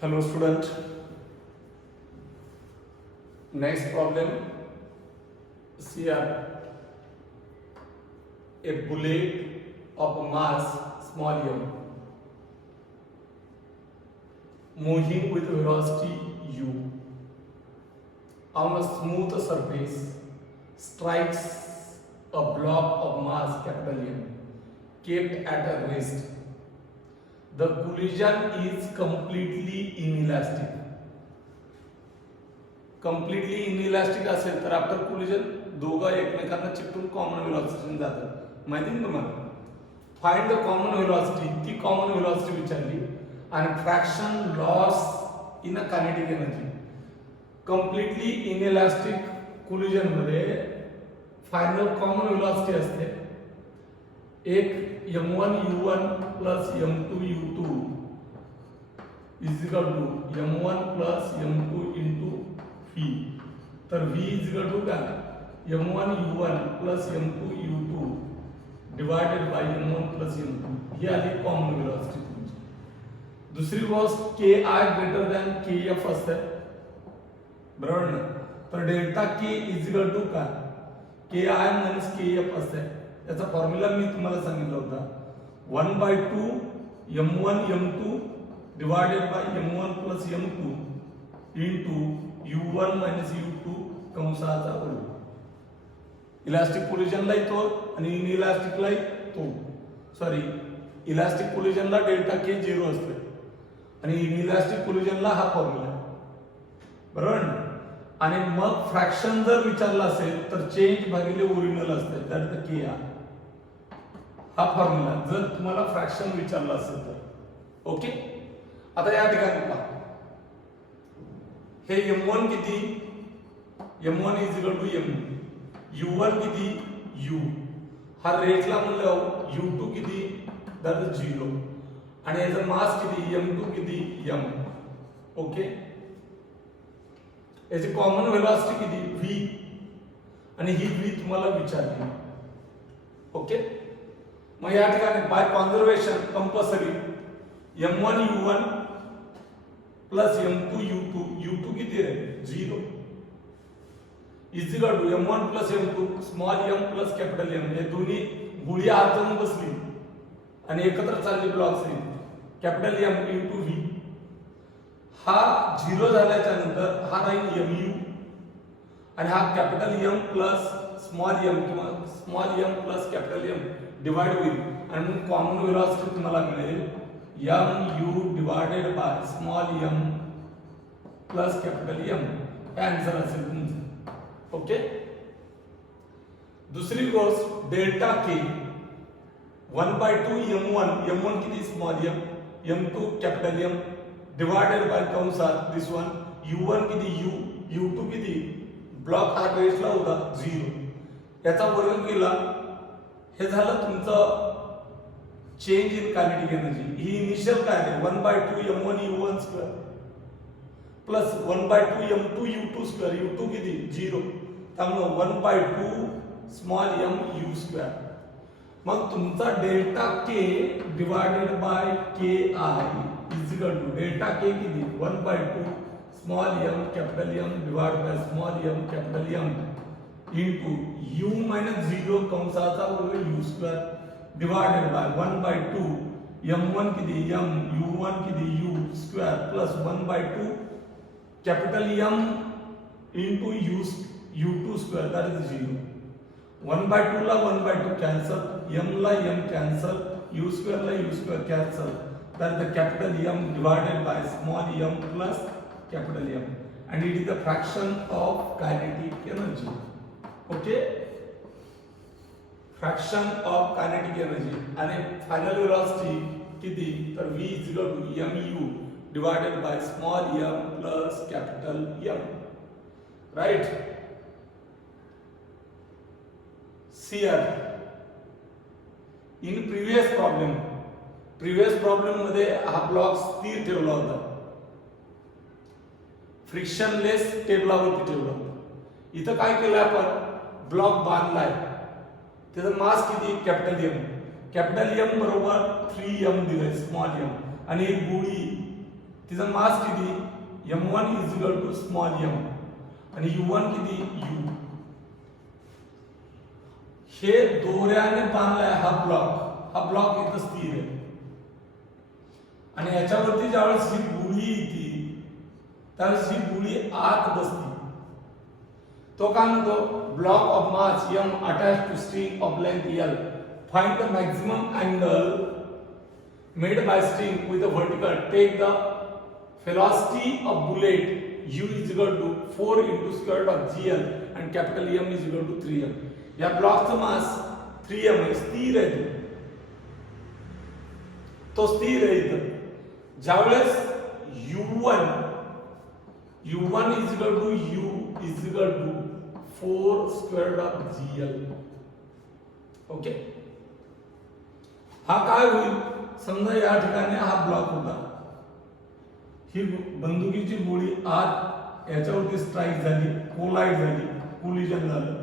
Hello student. Next problem. See here. A bullet of mass small m moving with velocity u on a smooth surface strikes a block of mass capital M kept at a rest. The collision is completely inelastic. Completely inelastic असेल तर after collision दोघं एकमेकांना चिपटून common व्हेलॉसिटीने जातात. माहिती आहे तुम्हाला? Find the common velocity. ती common velocity विचारली आणि fraction loss in a kinetic energy. Completely inelastic collision मध्ये फायनल कॉमन व्हेलॉसिटी असते एक m1 u1 plus m2 u2 is equal to m1 plus m2 into v. तर v is equal to काय m1 u1 plus m2 u2 divided by m1 plus m2. ही आली common velocity तुमची. दुसरी गोष्ट ki greater than kf असते बरोबर ना. तर delta k is equal to काय ki minus kf असते. याचा फॉर्म्युला मी तुम्हाला सांगितला होता 1/2 m1 m2 divided by m1 plus m2 into u1 minus u2 कंसाचा उलट. इलास्टिक कोलिजनला तो आणि इनइलास्टिकला तो सॉरी इलास्टिक कोलिजनला डेल्टा के 0 असते आणि इनइलास्टिक कोलिजनला हा फॉर्म्युला बरोबर ना. आणि मग फ्रॅक्शन जर विचारला असेल तर चेंज भागिले ओरिजिनल असते दॅट द के आर. हा फॉर्म्युला जर तुम्हाला फ्रॅक्शन विचारला असेल तर ओके. आता या ठिकाणी पहा हे m1 किती m1 is equal to m u1 किती u हा रेटला म्हणलं u2 किती दॅट इज 0 आणि याचा मास किती m2 किती m. ओके. याची कॉमन व्हेलॉसिटी किती v आणि ही v तुम्हाला विचारली. ओके. मग या ठिकाणी bye conservation compulsory m1 u1 plus m2 u2 u2 किती आहे 0 is equal to m1 plus m2 small m plus capital M. हे दोन्ही गुळी आतून बसली आणि एकत्र चालली blocks capital M into v. हा 0 झाल्याच्या नंतर हा राहील mu आणि हा capital M plus small m किंवा small m plus capital M divide होईल आणि मग कॉमन व्हेलॉसिटी तुम्हाला मिळेल mu divided by small m plus capital M. हे आन्सर असेल तुमचं. ओके. दुसरी गोष्ट डेल्टा k 1/2 m1 किती small m m2 capital M divided bye कंसात दिस वन u1 किती u2 किती ब्लॉक हा रेसला होता 0 याचा वर्ग केला. हे झालं तुमचं change in kinetic energy. He initial काय आहे 1/2 m1 u1 square plus 1/2 m2 u2 square u2 किती 0 त्यामुळे 1/2 स्मॉल m u स्क्वेअर. मग तुमचा delta k divided by ki is equal to delta k किती 1/2 small m capital M divided by small m capital M into u minus 0 कंसाचा वर्ग u square divided by 1/2 m1 किती m u1 किती u square plus 1/2 capital M into u2 square that is 0. 1/2 ला 1/2 cancel m ला m cancel u square ला u square cancel that is the capital M divided by small m plus capital M and it is the fraction of kinetic energy. Okay. Fraction of kinetic energy आणि final velocity किती तर v is equal to mu divided by small m plus capital M. Right. C R in previous problem मध्ये हा block स्थिर ठेवला होता frictionless टेबलावरती ठेवला होता. इथं काय केलं आपण ब्लॉक बांधलाय त्याचा मास किती कॅपिटल M बरोबर 3m दिले स्मॉल m आणि एक गोळी तिचा मास किती m1 is equal to small m आणि u1 किती u. हे दोऱ्याने बांधलाय हा ब्लॉक इथं स्थिर आहे आणि याच्यावरती ज्यावेळेस ही गुळी येते त्यावेळेस ही गुळी आत बसते. तो काय म्हणतो block of mass m attached to string of length l, find the maximum angle made by string with a vertical, take the velocity of bullet u is equal to 4 into square root of gl and capital M is equal to 3m. या ब्लॉकचं मास 3m आहे, स्थिर आहे तो स्थिर आहे इथं. ज्यावेळेस u1 is equal to u is equal to 4 square root of gl. Okay, हा काय होईल समजा या ठिकाणी हा ब्लॉक होता, ही बंदुकीची गोळी आत याच्यावरती स्ट्राइक झाली, कोलाइड झाली, कोलिजन झालं.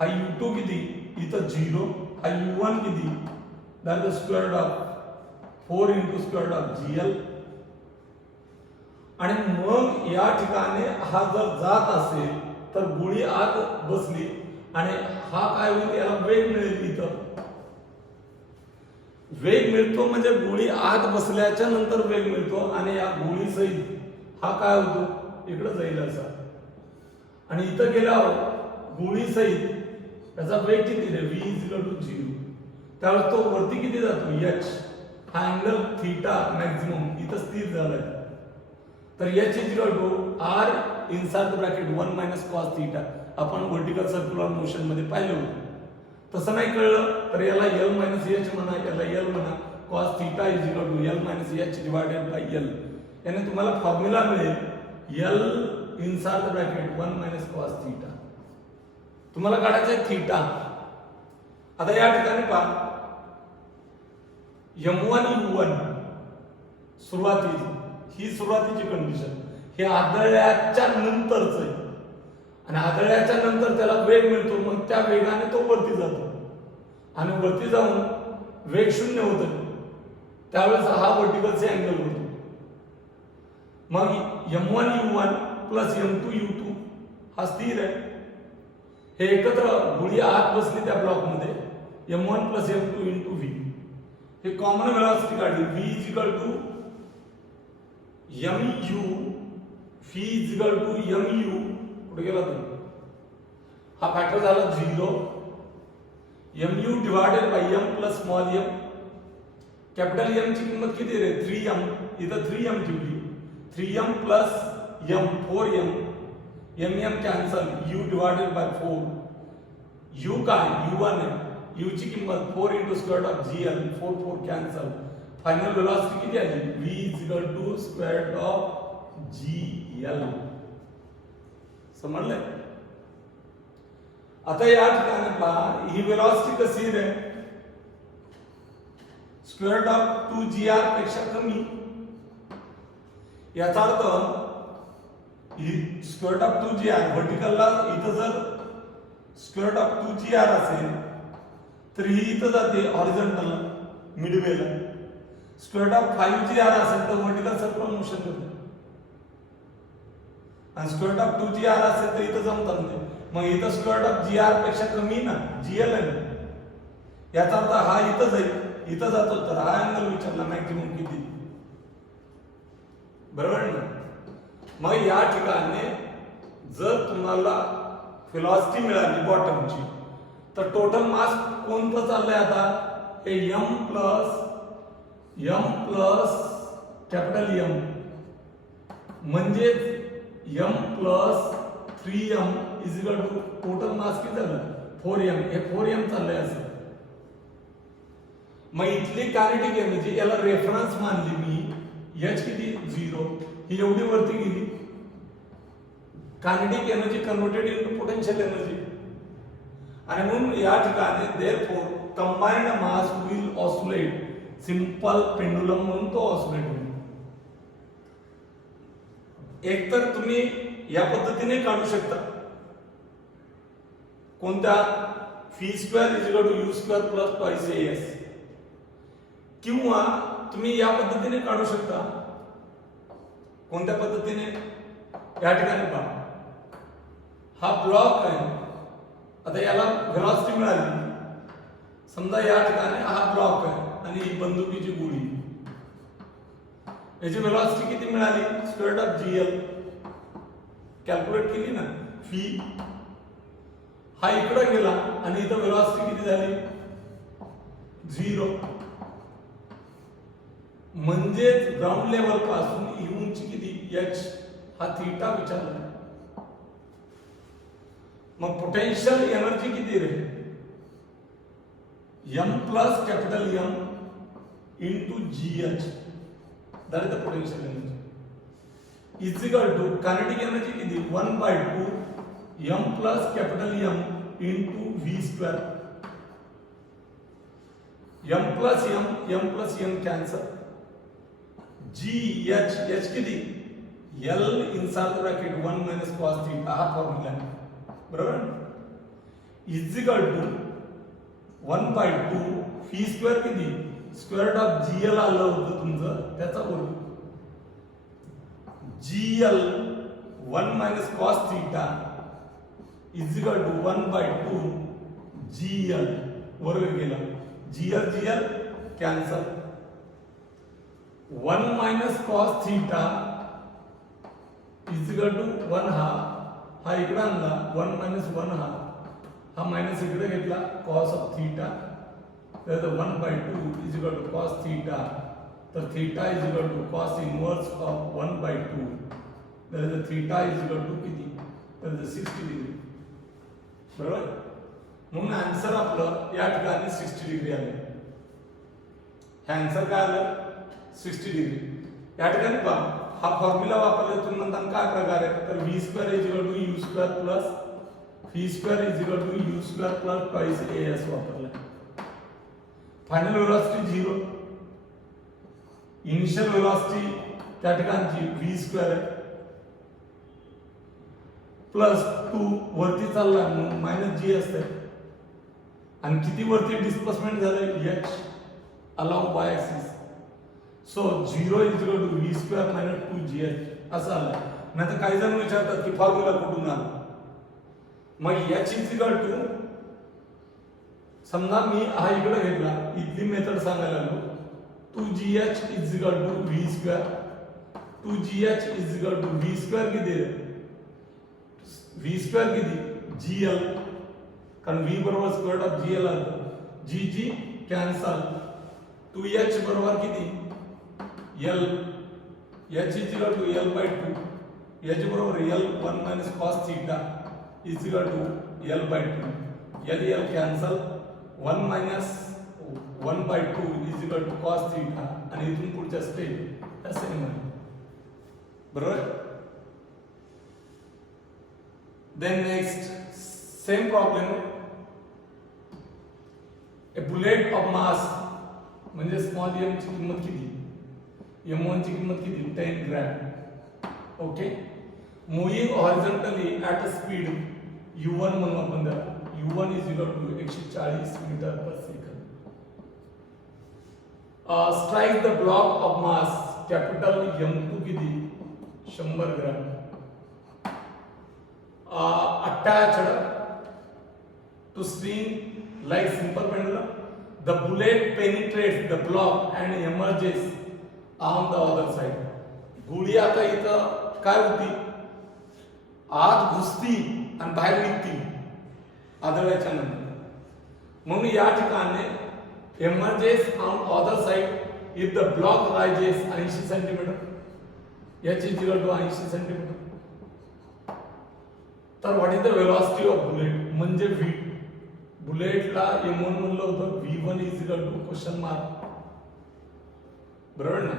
हा u2 किती इथं 0, हा u1 किती that is square root of 4 into square root of gl. आणि मग या ठिकाणी हा जर जात असेल तर गोळी आत बसली आणि हा काय होईल याला वेग मिळेल. इथं वेग मिळतो म्हणजे गोळी आत बसल्याच्या नंतर वेग मिळतो आणि या गोळी सहित हा काय होतो इकडे जाईल असा आणि इथं गेल्यावर गोळी सहित त्याचा वेग किती रे v is equal to 0. त्यावेळेस तो वरती किती जातो h, हा अँगल थीटा मॅक्सिमम इथं स्थिर झालाय. तर h is equal to r inside the bracket 1 minus cos theta. आपण वर्टिकल सर्क्युलर मोशन मध्ये पाहिलं होतं. तसं नाही कळलं तर याला l minus h म्हणा, याला l म्हणा. cos theta is equal to l minus h divided by l. याने तुम्हाला फॉर्म्युला मिळेल l inside the bracket 1 minus cos theta. तुम्हाला काढायचं आहे थीटा. आता या ठिकाणी पहा m1 u1 सुरुवातीची कंडिशन हे आदळल्याच्या नंतरच आहे आणि आदळल्याच्या नंतर त्याला वेग मिळतो, मग त्या वेगाने तो वरती जातो आणि वरती जाऊन वेग 0 होतं त्यावेळेस हा वर्टिकलचे अँगल होतो. मग m1 u1 plus m2 u2 हा स्थिर आहे. हे एकत्र गोळी आत बसली त्या ब्लॉक मध्ये m1 plus m2 into v. हे कॉमन वेलोसिटी काढली v is equal to mu, v is equal to mu. कुठे गेला तो हा फॅक्टर झाला 0. mu divided by m plus small m. Capital m ची किंमत किती रे 3m. इथं 3m ठेवली. 3m plus m 4m. m cancel, u divided by 4. u काय u1 आहे, u ची किंमत 4 into square root of gl. 4 cancel. Final velocity किती आली v is equal to square root of gl. समजलं. आता या ठिकाणी पहा ही वेलोसिटी कशी आहे स्क्वेअर रूट ऑफ 2gr पेक्षा कमी. याचा अर्थ स्क्वेअर रूट ऑफ 2gr व्हर्टिकलला इथं जर स्क्वेअर रूट ऑफ 2gr असेल तर ही इथं जाते हॉरिझॉन्टल मिडवेला. स्क्वेअर रूट ऑफ 5gr असेल तर व्हर्टिकल सर्क्युलर मोशन होते आणि स्क्वेअर रूट ऑफ 2gr असेल तर इथं जाऊन थांबते. मग इथं स्क्वेअर रूट ऑफ gr पेक्षा कमी ना gl आहे. याचा अर्थ हा इथं जाईल, इथं जातो तर हा अँगल विचारला मॅक्सिमम किती, बरोबर ना. मग या ठिकाणी जर तुम्हाला वेलोसिटी मिळाली बॉटमची तर टोटल मास कोणतं चाललंय आता हे m प्लस कॅपिटल M म्हणजे m plus 3m is equal to total mass किती झालं 4m. हे 4m चाललंय असं. मग इथली कायनेटिक एनर्जी याला रेफरन्स मानली मी, h किती 0, ही एवढी वरती गेली. Kinetic energy converted into potential energy आणि म्हणून या ठिकाणी therefore combined mass will oscillate. Simple pendulum म्हणून तो ऑसिलेट होईल. एक तर तुम्ही या पद्धतीने काढू शकता कोणत्या v² is equal to u² plus twice as, किंवा तुम्ही या पद्धतीने काढू शकता कोणत्या पद्धतीने? या ठिकाणी पहा, हा ब्लॉक आहे, आता याला व्हेलॉसिटी मिळाली, समजा या ठिकाणी हा ब्लॉक आहे आणि ही बंदुकीची गोळी, याची व्हेलॉसिटी किती मिळाली? स्क्वेअर ऑफ जीएल कॅल्क्युलेट केली ना, व्ही हा इकडे गेला आणि इथं व्हेलॉसिटी किती झाली? 0. म्हणजेच ग्राउंड लेवल पासून ही उंची किती? h हा थीटा विचारला. मग पोटेन्शियल एनर्जी किती रे? m plus capital M into GH, that is the potential energy, is equal to kinetic energy किती? 1/2 m plus capital M into v square. m plus m cancel. h किती? L inside bracket 1 minus cos theta हा formula आहे, बरोबर? is equal to 1/2 v square किती? Square root of GL आलं होतं तुमचं, त्याचा वर्ग. GL 1 minus cos theta is equal to 1/2 GL वर्ग केला. GL cancel. 1 minus cos theta is equal to 1 हा इकडे आणला, 1 minus 1 हा मायनस इकडे घेतला, cos of theta, तर 1/2 is equal to cos theta, तर theta is equal to cos inverse of 1/2, तर theta is equal to किती? तर 60 डिग्री, बरोबर? म्हणून आन्सर आपलं या ठिकाणी 60 डिग्री आले. हे आन्सर काय आलं? 60 डिग्री. या ठिकाणी पहा, हा फॉर्म्युला वापरला तुम्ही म्हणता काय प्रकार आहे? तर v square is equal to u square plus v square is equal to u square plus twice as वापरला. फायनल वेलोसिटी 0, इनिशियल वेलोसिटी त्या ठिकाणची v स्क्वेअर आहे प्लस 2 वरती चालला म्हणून मायनस g असते, आणि किती वरती डिस्प्लेसमेंट झालं? h along y axis. So 0 is equal to v square minus 2gh असं आलं. नाहीतर काही जण विचारतात की फॉर्म्युला कुठून आला? मग h is equal to, समजा मी हा इकडे घेतला, इथली मेथड सांगायला लागलो, 2gh is equal to v square, 2gh is equal to v square किती? v square किती? gl, कारण v बरोबर स्क्वेअर ऑफ gl आलं, g कॅन्सल, 2h बरोबर किती? L, h is equal to L/2, h बरोबर L 1 minus cos theta is equal to L/2, L cancel, 1 minus 1/2 is equal to cos theta, आणि इथून पुढच्या step असे म्हणा, बरोबर? Then next, same problem, a bullet of mass म्हणजे small m ची किंमत किती? m1 ची किंमत किती? 10 gram. Okay, moving horizontally at a speed u1 म्हणून आपण त्याला, u1 is equal to 140 metre per second. Strike the block of mass capital m2 किती? 100 gram. attached to string like simple pendulum, the bullet penetrates the block and emerges on the other side. गोळी आता इथं काय होती? आत घुसती आणि बाहेर निघती आदळल्याच्या नंतर. म्हणून या ठिकाणी emerges on other side if the block rises 80 centimetre, याची इक्वल टू 80 सेंटीमीटर. तर what is the velocity of bullet? म्हणजे v, बुलेटला m1 म्हणलं होतं, v1 is equal to question mark, बरोबर ना?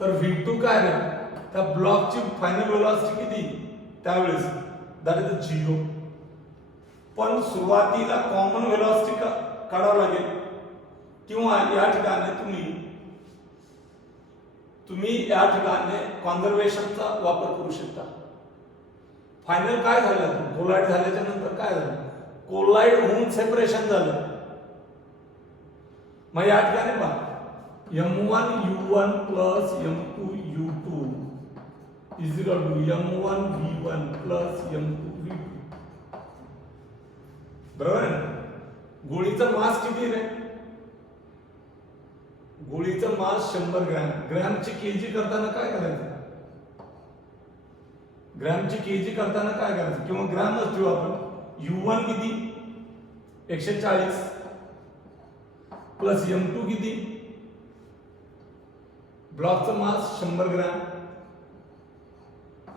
तर v2 काय आहे? त्या ब्लॉकची फायनल वेलोसिटी किती त्यावेळेस? That is 0. पण सुरुवातीला कॉमन वेलोसिटी काढावं लागेल, किंवा या ठिकाणी तुम्ही या ठिकाणी कॉन्झर्वेशनचा वापर करू शकता. फायनल काय झालं? कोलाइड झाल्याच्या नंतर काय झालं? कोलाइड होऊन सेपरेशन झालं. मग या ठिकाणी पहा, m1 u1 plus m2 u2 is equal to m1 v1 plus m2 v2. बरोबर आहे ना? गोळीचा मास किती रे? गोळीचा मास 100 ग्रॅम. ग्रॅमची केजी करताना काय करायचं? ग्रॅमची केजी करताना काय करायचं? किंवा ग्रॅमच ठेवू आपण. u1 किती? 140 प्लस m2 किती? ब्लॉकचा मास 100 ग्रॅम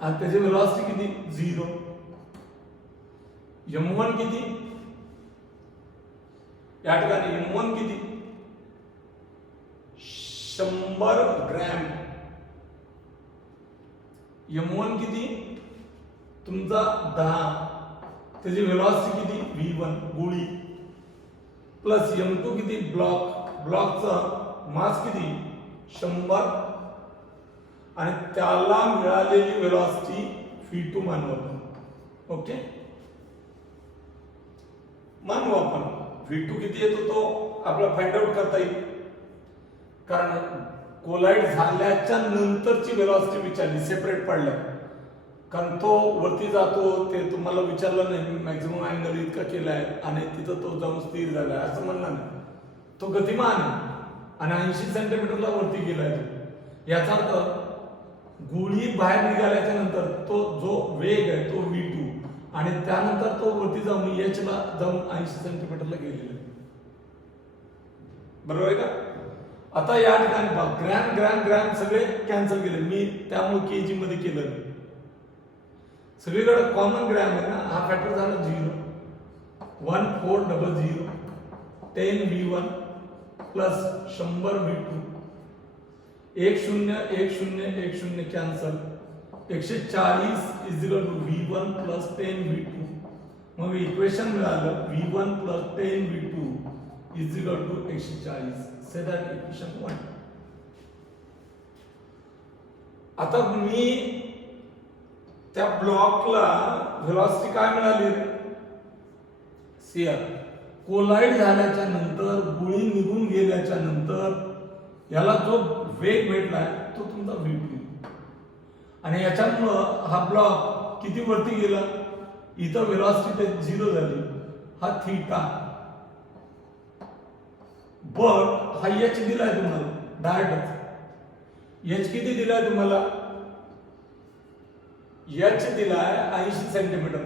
आणि त्याची वेलोसिटी किती? 0. m1 किती? या ठिकाणी m1 किती? 100 ग्रॅम. m1 किती? तुमचा 10. त्याची वेलोसिटी किती? v1 गोळी प्लस m2 किती? ब्लॉकचा मास किती? 100 आणि त्याला मिळालेली वेलोसिटी v2 मानू आपण. ओके, मानू आपण. v2 किती येतो तो आपल्याला फाइंड आउट करता येईल, कारण कोलाइड झाल्याच्या नंतरची वेलोसिटी विचारली, सेपरेट पडल्या. कारण तो वरती जातो ते तुम्हाला विचारलं नाही, मॅक्झिमम अँगल इतका केलाय आणि तिथं तो जाऊन स्थिर झालाय असं म्हणणार नाही. तो गतिमान आहे आणि 80 सेंटीमीटरला वरती गेलाय तो. याचा अर्थ गोळी बाहेर निघाल्याच्या नंतर तो जो वेग आहे तो v2 आणि त्यानंतर तो वरती जाऊन h ला जाऊन 80 सेंटीमीटरला गेलेला आहे. बरोबर आहे का? आता या ठिकाणी ग्रॅम ग्रॅम ग्रॅम सगळे कॅन्सल केले मी, त्यामुळे केजी मध्ये केलं नाही. सगळीकडे कॉमन ग्रॅम आहे ना, हा फॅक्टर झाला 0. 1400 10 v1 plus 100 v2. 1 0 1 0 1 0 cancel. 140 is equal to v1 plus 10 v2. मग इक्वेशन मिळालं v1 plus 10 v2 is equal to 140. Say that equation 1. आता मी त्या ब्लॉकला व्हेलॉसिटी काय मिळाली? सीआर. कोलाइड झाल्याच्या नंतर, गोळी निघून गेल्याच्या नंतर याला जो वेग भेटलाय तो तुमचा v2 आणि याच्यामुळं हा ब्लॉक किती वरती गेला? इथं व्हेलॉसिटी 0 झाली, हा थीटा. बट हा h दिलाय तुम्हाला डायरेक्ट. h किती दिलाय तुम्हाला? h दिलाय 80 सेंटीमीटर.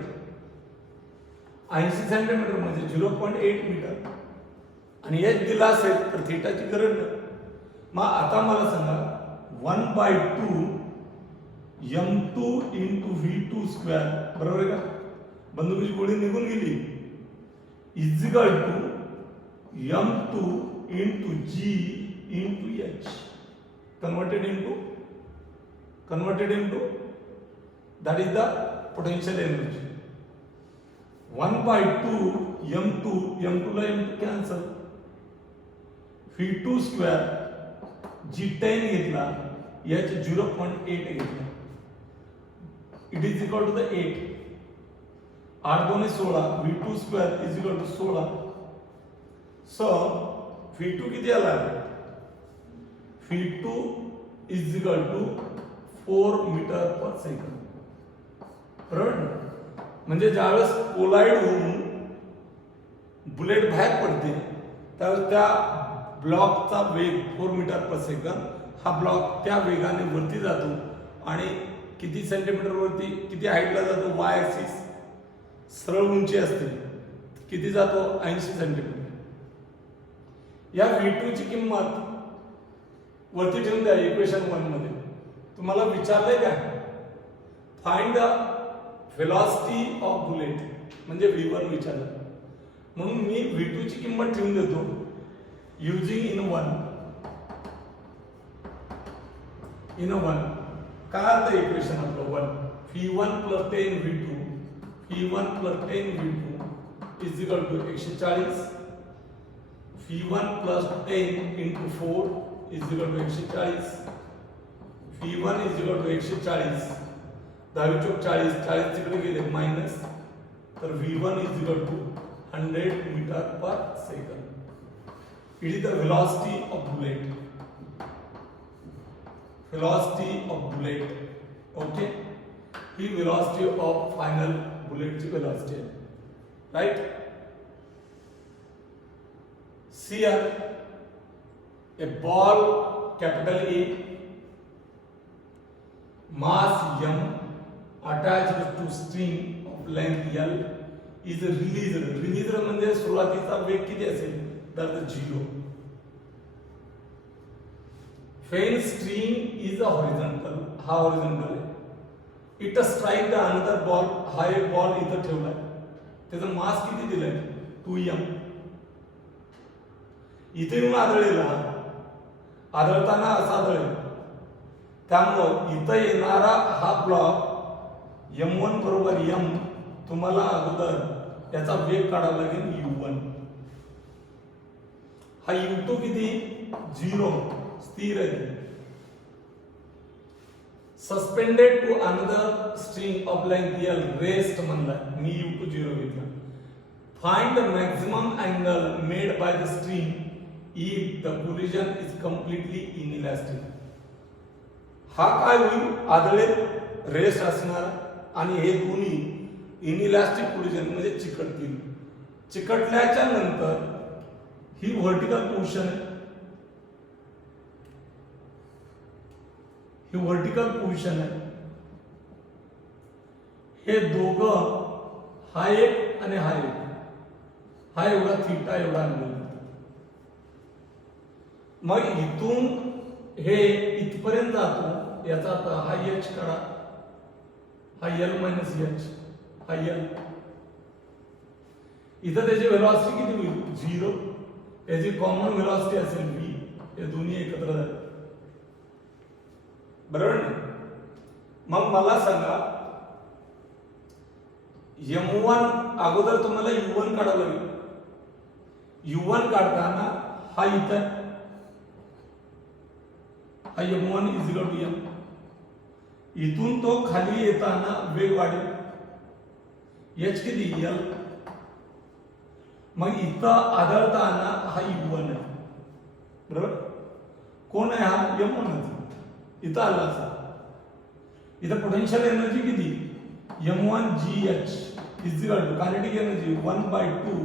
80 सेंटीमीटर म्हणजे 0.8 मीटर आणि h दिला असेल तर थीटाची गरज नाही. मग आता मला सांगा 1/2 m2 into v2 स्क्वेअर, बरोबर आहे का? बंदुकीची गोळी निघून गेली, is equal to m2 into g into h converted into that is the potential energy. 1/2 m2 ला m2 cancel, v2 square g 10 घेतला, h 0.8 घेतला, it is equal to the 8. 8 2 16, v2 square is equal to 16. So v2 किती आला? v2 is equal to 4 metre per second. बरोबर? म्हणजे ज्यावेळेस collide होऊन bullet बाहेर पडते त्यावेळेस त्या ब्लॉकचा वेग 4 मीटर पर सेकंड. हा ब्लॉक त्या वेगाने वरती जातो आणि किती सेंटीमीटर वरती, किती हाईटला जातो? y ऍक्सिस, सरळ उंची असते, किती जातो? 80 सेंटीमीटर. या v2 ची किंमत वरती ठेवून द्या इक्वेशन 1 मध्ये. तुम्हाला विचारलंय काय? Find the velocity of bullet, म्हणजे v1 विचारलं. म्हणून मी v2 ची किंमत ठेवून देतो युजिंग इन 1. काय आता इक्वेशन आपलं 1? v1 plus 10 v2 v1 plus 10 v2 is equal to 140. v1 plus 10 into 4 is equal to 140. v1 is equal to 140. 10 चौक 40, 40 तिकडे गेले मायनस, तर v1 is equal to 100 metre per second. It is the velocity of bullet. velocity of bullet. Okay, ही velocity of final bullet ची velocity आहे, right? See here, a ball capital A, mass m attached to string of length L is released. Released म्हणजे सुरुवातीचा वेग किती असेल तर 0. When string is a horizontal, हा horizontal आहे. It strike the another ball, हा एक बॉल इथं ठेवलाय, त्याचा मास किती दिलाय 2m. इथे येऊन आदळलेला, आदळताना असा आदळेल, त्यामुळं इथं येणारा हा ब्लॉक m1 बरोबर m, तुम्हाला अगोदर याचा वेग काढावा लागेल u1. हा u2 किती 0 स्थिर आहे. Suspended to another string of length L rest म्हणला, मी u2 0 घेतला. Find the maximum angle made by the string if the collision is completely inelastic. हा काय होईल, आदळेल, रेस्ट असणार आणि हे दोन्ही इनइलास्टिक कोलिजन म्हणजे चिकटतील. चिकटल्याच्या नंतर ही व्हर्टिकल पोझिशन आहे, ही व्हर्टिकल पोझिशन आहे. हे दोघं, हा एक आणि हा एक, हा एवढा थीटा एवढा अँगल. मग इथून हे इथपर्यंत जातो, याचा आता हा h काढा, हा L मायनस h, हा L. इथं त्याची व्हेलॉसिटी किती होईल 0. याची कॉमन व्हेलॉसिटी असेल v. हे दोन्ही एकत्र झाले, बरोबर ना. मग मला सांगा m1 अगोदर तुम्हाला u1 काढावं लागेल. u1 काढताना हा इथं, हा m1 is equal to m. इथून तो खाली येताना वेग वाढेल, h किती L. मग इथं आदळताना हा u1 आहे, बरोबर. कोण आहे हा m1. इथं आला असा, इथं पोटेन्शियल एनर्जी किती m1 gh is equal to kinetic energy 1/2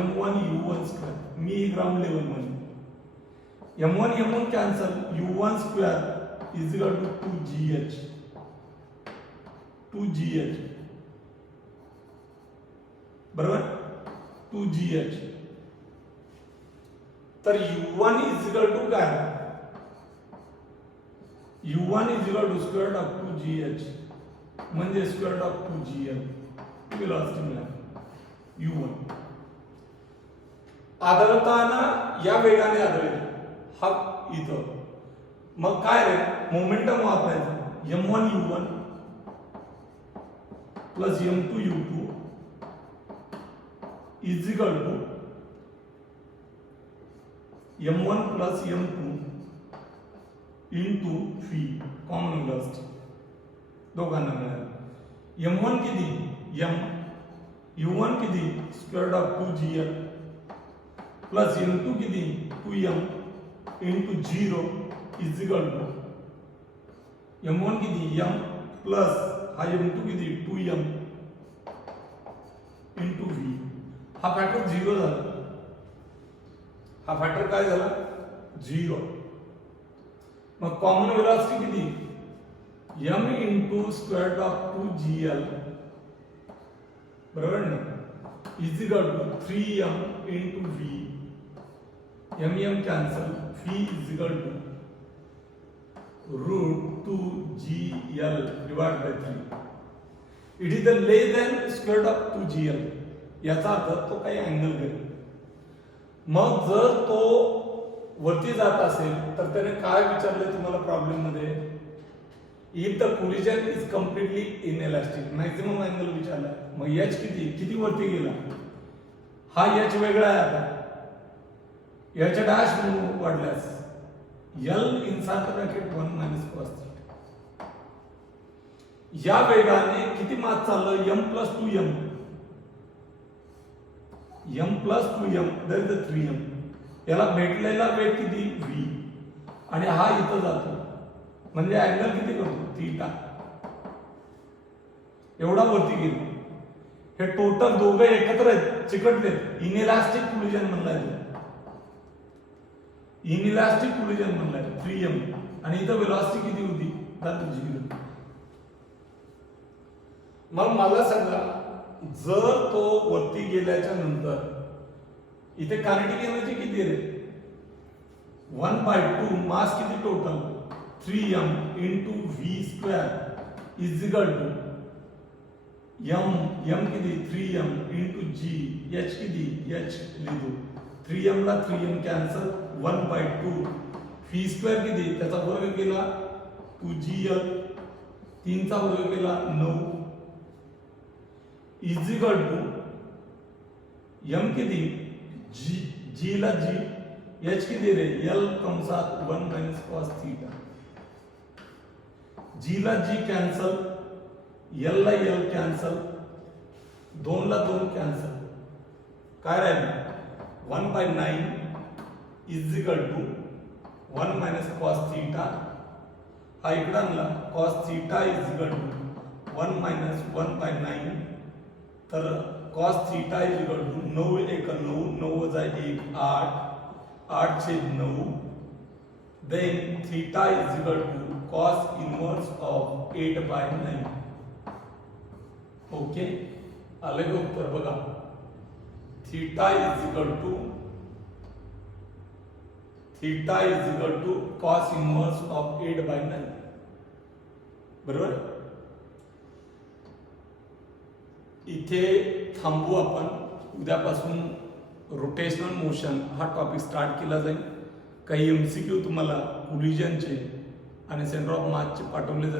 m1 u1 square. मी ग्राउंड लेवल मध्ये m1 cancel, u1 square is equal to 2gh, बरोबर 2gh. तर u1 इज इक्वल टू काय, u1 is equal to square of 2gh म्हणजे square of 2gl. Velocity मिळाली u1. आदळताना या वेगाने आदळेल, हा इथं. मग काय रे, मोमेंटम वापरायचा, m1 u1 plus m2 u2 is equal to m1 plus m2 into v, common velocity दोघांना मिळाली. m1 किती m, u1 किती square of 2gl plus m2 किती 2m into 0 is equal to m1 किती m प्लस हा m2 किती 2m into v. हा factor 0 झाला, हा फॅक्टर काय झाला 0. मग कॉमन व्हेलॉसिटी किती m into square of 2gl, बरोबर ना, is equal to 3m into v. m cancel, v is equal to root 2gl divide by 3. It is the less than square of 2gl. याचा अर्थ तो काही angle घेतो. मग जर तो वरती जात असेल तर त्याने काय विचारले तुम्हाला प्रॉब्लेम मध्ये, if the collision is completely inelastic, maximum angle विचारला. मग h किती किती वरती गेला, हा h वेगळा आहे. आता h डॅश म्हणून वाढल्यास l inside bracket 1 minus cos θ. या वेगाने किती मास चाललं m plus 2m, m plus 2m that is 3m. याला भेटलेला वेग किती v आणि हा इथं जातो. म्हणजे अँगल किती करतो थीटा, एवढा वरती गेलो. हे टोटल दोघं एकत्र आहेत, चिकटले. इनइलास्टिक कोलिजन म्हणलाय तो, इनइलास्टिक कोलिजन म्हणलाय 3m. आणि इथं वेलॉसिटी किती होती 0. मग मला सांगा, जर तो वरती गेल्याच्या नंतर इथे कायनेटिक एनर्जी किती रे 1/2 मास किती total 3m into v² is equal to m किती 3m into g h किती h लिहू. 3m ला 3m कॅन्सल 1/2 v² किती त्याचा वर्ग केला 2gl 3 चा वर्ग केला 9 इज इक्वल टू m किती g ला g h किती रे l कंसात 1 minus cos theta. g ला g कॅन्सल l ला l कॅन्सल 2 ला 2 कॅन्सल काय राहील 1/9 is equal to 1 minus cos theta. हा इकडे आणला cos theta is equal to 1 minus 1/9. तर cos theta is equal to 9 एक 9 9 वजा 1 8 8 छेद 9. Then theta is equal to cos inverse of 8/9. Okay, आले का उत्तर बघा. theta is equal to cos inverse of 8/9. बरोबर. इथे थांबू आपण. उद्यापासून रोटेशनल मोशन हा टॉपिक स्टार्ट केला जाईल. काही MCQ तुम्हाला कोलिजनचे आणि सेंटर ऑफ मासचे पाठवले जाईल.